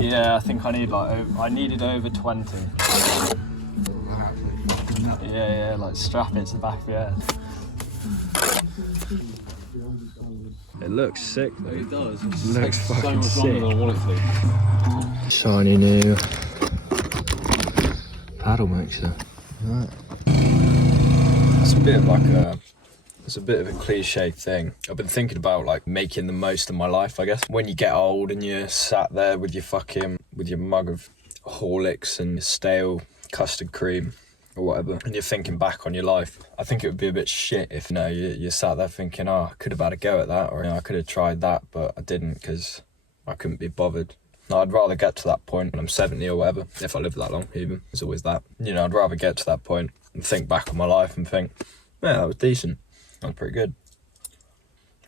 Yeah, I think I need I needed over 20. Yeah, like strap it to the back of your head. It looks sick though. It does. It looks fucking so much sick. longer than I want it to. Shiny new paddle mixer. Right. It's a bit of it's a bit of a cliche thing. I've been thinking about like making the most of my life, I guess. When you get old and you're sat there with your mug of Horlicks and your stale custard cream or whatever, and you're thinking back on your life, I think it would be a bit shit if you're sat there thinking, oh, I could have had a go at that, or I could have tried that, but I didn't because I couldn't be bothered. No, I'd rather get to that point when I'm 70 or whatever, if I live that long even. There's always that. I'd rather get to that point and think back on my life and think, yeah, that was decent. That was pretty good.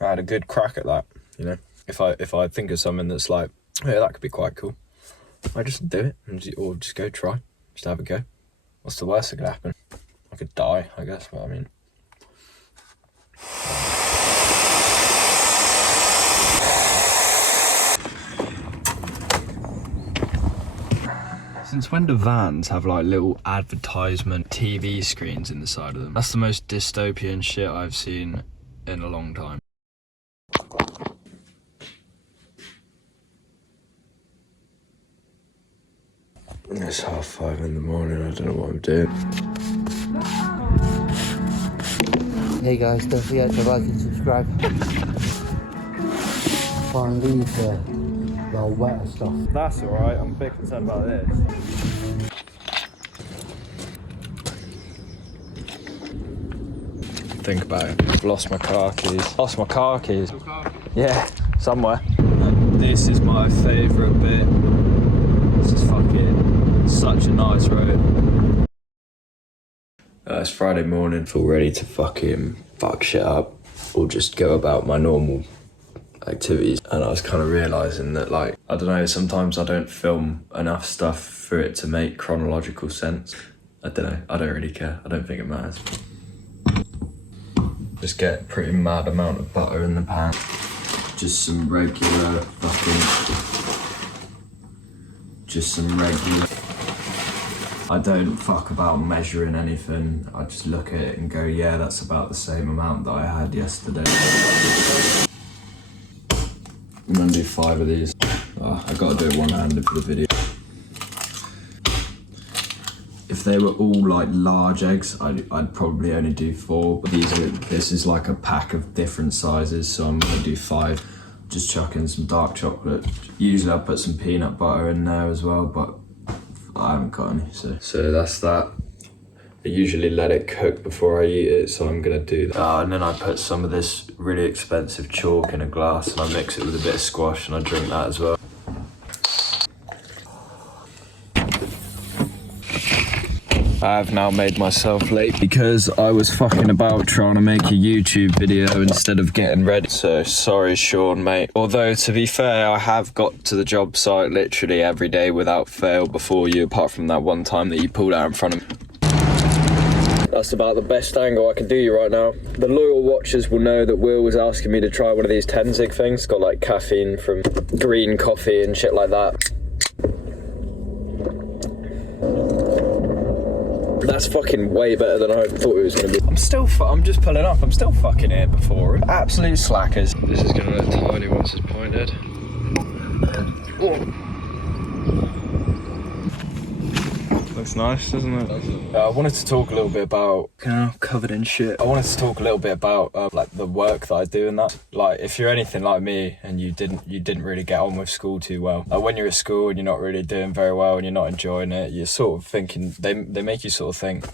I had a good crack at that, If I think of something that's like, yeah, that could be quite cool, I just do it, or just go try, just have a go. What's the worst that could happen? I could die, I guess, but I mean... Since when do vans have like little advertisement TV screens in the side of them? That's the most dystopian shit I've seen in a long time. It's 5:30 in the morning, I don't know what I'm doing. Hey guys, don't forget to like and subscribe. Try and leave the wetter stuff. That's alright, I'm a bit concerned about this. Think about it. I've lost my car keys. Lost my car keys. Yeah, somewhere. This is my favourite bit. This is fucking such a nice road. It's Friday morning, feel ready to fucking fuck shit up or just go about my normal activities, and I was kind of realising that, like, I don't know, sometimes I don't film enough stuff for it to make chronological sense. I don't know, I don't really care, I don't think it matters. Just get a pretty mad amount of butter in the pan. Just some regular I don't fuck about measuring anything. I just look at it and go, yeah, that's about the same amount that I had yesterday. I'm gonna do 5 of these. Oh, I gotta do it one-handed for the video. If they were all like large eggs, I'd probably only do 4. But this is like a pack of different sizes, so I'm gonna do 5. Just chuck in some dark chocolate. Usually I'll put some peanut butter in there as well, but I haven't got any, so that's that. I usually let it cook before I eat it, so I'm gonna do that. And then I put some of this really expensive chalk in a glass and I mix it with a bit of squash and I drink that as well. I have now made myself late because I was fucking about trying to make a YouTube video instead of getting ready. So sorry, Sean, mate. Although, to be fair, I have got to the job site literally every day without fail before you, apart from that one time that you pulled out in front of me. That's about the best angle I can do you right now. The loyal watchers will know that Will was asking me to try one of these Tenzing things. It's got like caffeine from green coffee and shit like that. That's fucking way better than I thought it was gonna be. I'm just pulling up. I'm still fucking here before. Absolute slackers. This is gonna look tiny once it's pointed. Looks nice, doesn't it? I wanted to talk a little bit about, covered in shit. I wanted to talk a little bit about like the work that I do and that. Like, if you're anything like me and you didn't really get on with school too well, like when you're at school and you're not really doing very well and you're not enjoying it, you're sort of thinking, they make you sort of think,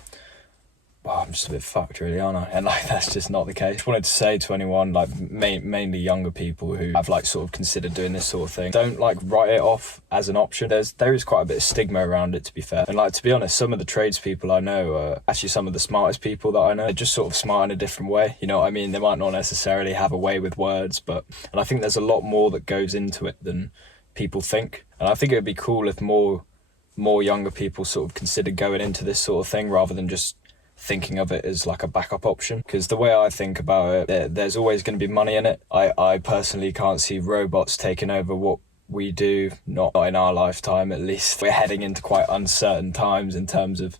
well, I'm just a bit fucked really, aren't I? And like, that's just not the case. I just wanted to say to anyone, like mainly younger people who have like sort of considered doing this sort of thing, don't like write it off as an option. There is quite a bit of stigma around it, to be fair. And like, to be honest, some of the tradespeople I know are actually some of the smartest people that I know. They're just sort of smart in a different way. You know what I mean? They might not necessarily have a way with words, and I think there's a lot more that goes into it than people think. And I think it would be cool if more younger people sort of considered going into this sort of thing rather than just thinking of it as like a backup option. Because the way I think about it, there's always going to be money in it. I personally can't see robots taking over what we do, not in our lifetime at least. We're heading into quite uncertain times in terms of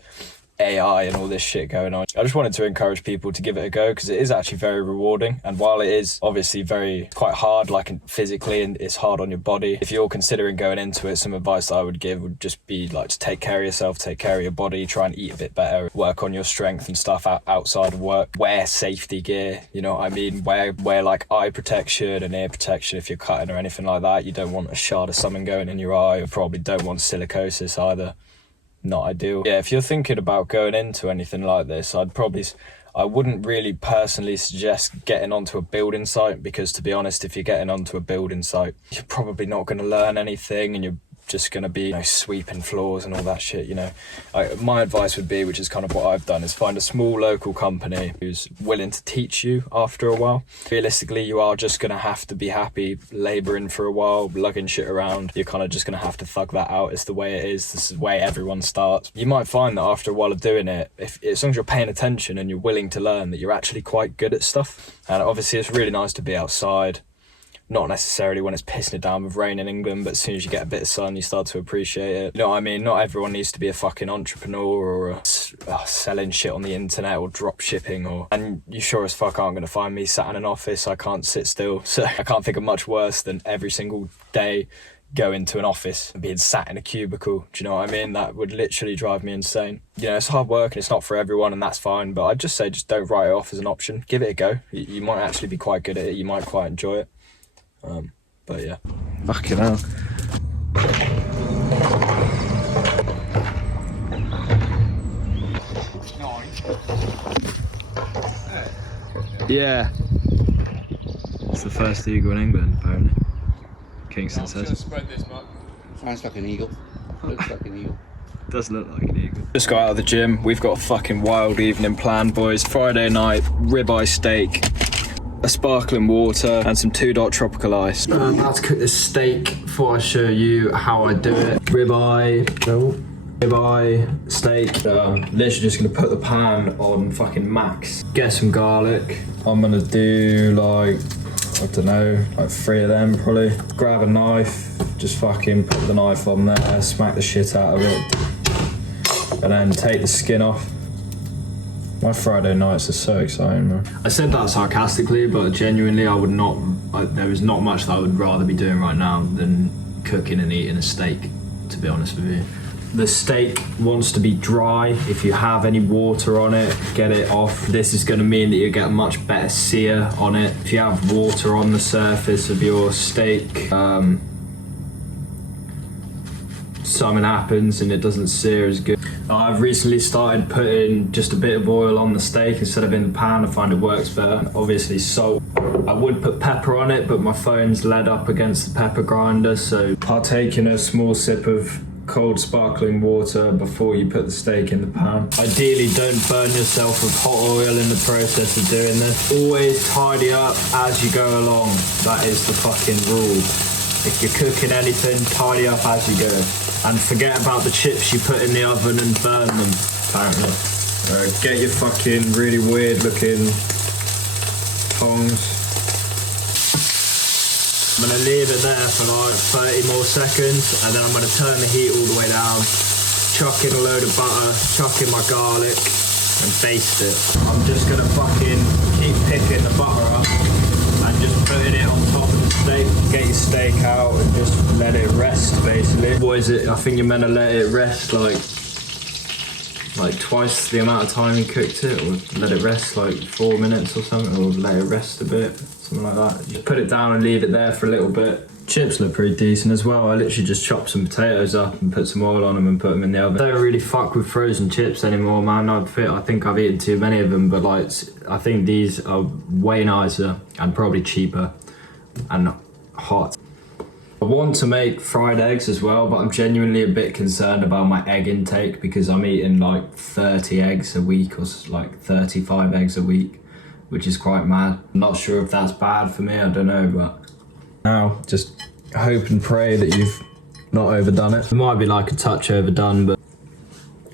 AI and all this shit going on. I just wanted to encourage people to give it a go because it is actually very rewarding. And while it is obviously quite hard, like physically, and it's hard on your body, if you're considering going into it, some advice that I would give would just be like to take care of yourself, take care of your body, try and eat a bit better, work on your strength and stuff outside of work, wear safety gear, you know what I mean? Wear like eye protection and ear protection if you're cutting or anything like that. You don't want a shard of something going in your eye. You probably don't want silicosis either. Not ideal. Yeah, if you're thinking about going into anything like this, I wouldn't really personally suggest getting onto a building site, because to be honest, if you're getting onto a building site, you're probably not going to learn anything and you're just going to be, you know, sweeping floors and all that shit, you know. My advice would be, which is kind of what I've done, is find a small local company who's willing to teach you after a while. Realistically, you are just going to have to be happy labouring for a while, lugging shit around. You're kind of just going to have to thug that out. It's the way it is. This is the way everyone starts. You might find that after a while of doing it, as long as you're paying attention and you're willing to learn, that you're actually quite good at stuff. And obviously it's really nice to be outside. Not necessarily when it's pissing it down with rain in England, but as soon as you get a bit of sun, you start to appreciate it. You know what I mean? Not everyone needs to be a fucking entrepreneur or selling shit on the internet or drop shipping. And you sure as fuck aren't going to find me sat in an office. I can't sit still. So I can't think of much worse than every single day going to an office and being sat in a cubicle. Do you know what I mean? That would literally drive me insane. You know, it's hard work and it's not for everyone, and that's fine. But I'd just say just don't write it off as an option. Give it a go. You might actually be quite good at it. You might quite enjoy it. But yeah. Fucking hell. Yeah. It's the first eagle in England, apparently. Kingston says. Sounds like an eagle. Looks like an eagle. Does look like an eagle. Just got out of the gym. We've got a fucking wild evening planned, boys. Friday night, ribeye steak, a sparkling water and some 2 Dot tropical ice. I'm about to cook this steak before I show you how I do it. Ribeye steak. Literally just gonna put the pan on fucking max. Get some garlic. I'm gonna do like, I don't know, like 3 of them probably. Grab a knife, just fucking put the knife on there, smack the shit out of it, and then take the skin off. My Friday nights are so exciting, man. I said that sarcastically, but genuinely there is not much that I would rather be doing right now than cooking and eating a steak, to be honest with you. The steak wants to be dry. If you have any water on it, get it off. This is going to mean that you get a much better sear on it. If you have water on the surface of your steak, something happens and it doesn't sear as good. I've recently started putting just a bit of oil on the steak instead of in the pan. I find it works better. Obviously salt. I would put pepper on it, but my phone's led up against the pepper grinder, so partaking a small sip of cold sparkling water before you put the steak in the pan. Ideally, don't burn yourself with hot oil in the process of doing this. Always tidy up as you go along. That is the fucking rule. If you're cooking anything, tidy up as you go. And forget about the chips you put in the oven and burn them, apparently. Get your fucking really weird looking tongs. I'm gonna leave it there for like 30 more seconds, and then I'm gonna turn the heat all the way down, chuck in a load of butter, chuck in my garlic, and baste it. I'm just gonna fucking keep picking the butter up and just putting it on top of the steak. Get your steak out and just let it rest, basically. What is it? I think you're meant to let it rest like twice the amount of time you cooked it, or let it rest like 4 minutes or something, or let it rest a bit, something like that. Just put it down and leave it there for a little bit. Chips look pretty decent as well. I literally just chopped some potatoes up and put some oil on them and put them in the oven. I don't really fuck with frozen chips anymore, man. I think I've eaten too many of them, but like, I think these are way nicer and probably cheaper and hot. I want to make fried eggs as well, but I'm genuinely a bit concerned about my egg intake because I'm eating like 30 eggs a week or like 35 eggs a week, which is quite mad. I'm not sure if that's bad for me, I don't know, but now just hope and pray that you've not overdone it. It might be like a touch overdone, but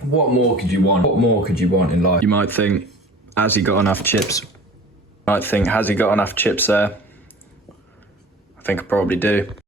what more could you want? What more could you want in life? You might think, has he got enough chips? You might think, has he got enough chips there? I think I probably do.